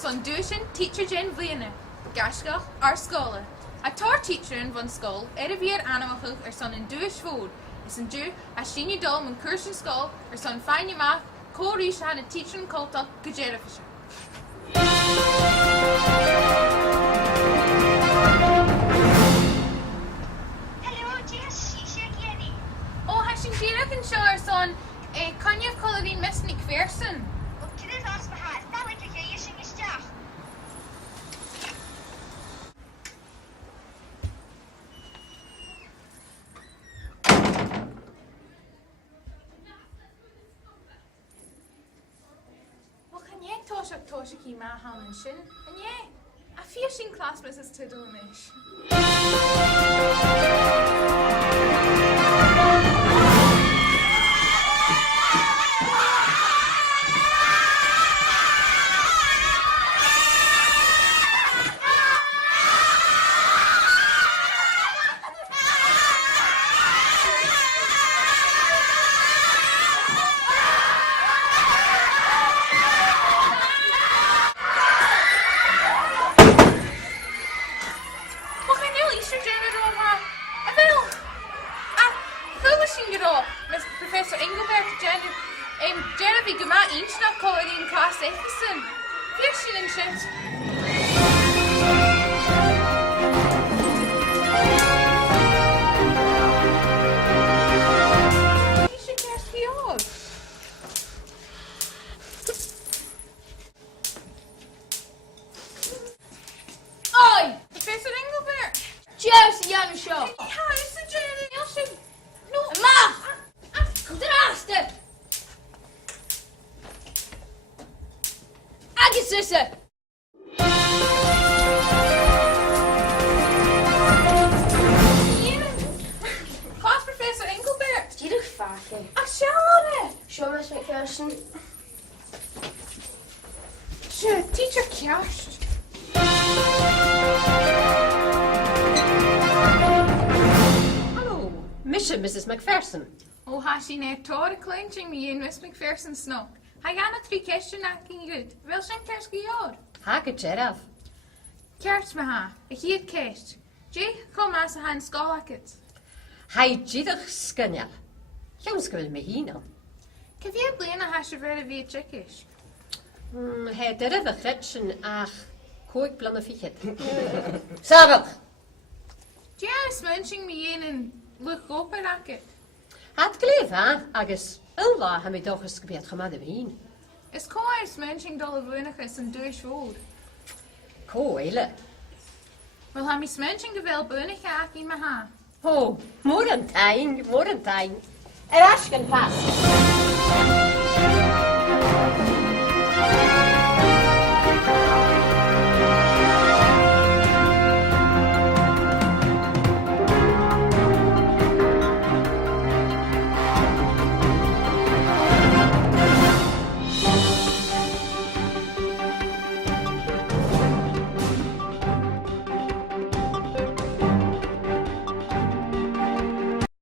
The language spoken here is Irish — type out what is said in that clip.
son dúsin teacher Jen Vliana, Gaisgeach ar Sgoil. A tar teacher in van Sgoil, bhíar anamachach son in dúis fód. Is an dú a sinne dom an cursin Sgoil son fine math, córíis a teacher in cultach go déirefise. Sin sure son Conniach Colleen Miss McPherson. Well, can it ask my hat? Not like a gay issue is Jack. Well, can you toshaki ma haman shin? And a fishing class Mrs. Tidonish. Miss Professor Engelbert, Jennifer Gama Inchna Colleen Class Efferson. Fishing and shit. Oi! Professor Engelbert! Cheers, Jan Show! Ja, is het Jenny? No! Ma! Draste! Aggesusse! Class Professor Engelbert! Die doch vaker. Ach, schade! Show Miss McPherson. Sure, teacher Cash. Hallo, Mrs. McPherson. Oh, has she net tor clenching me in Miss McPherson snook? Hij gaat het 3 kestje naking goed. Wel zijn kerstgejaar. Ha, get af. Kerst me ha. Ik hier het kerst. Jay, kom als hij een schoolakket. Hij jidig skinja. Jongens wil me heen. Ik heb je blenen has je verder wie het check is. Hij deed even gretchen, ach, koik plannen fiet. Sabel. Ja, is munching me in en look op een racket. Had geleef, ha? Agus, ilwa hem ik toch eens gebeurd gemaakt heen. Is kooi is munching dolle woenigheid en duurs woord. Koile. Wel hem is munching de wel woenigheid in me ha. Oh, morentijn. Er asken pas.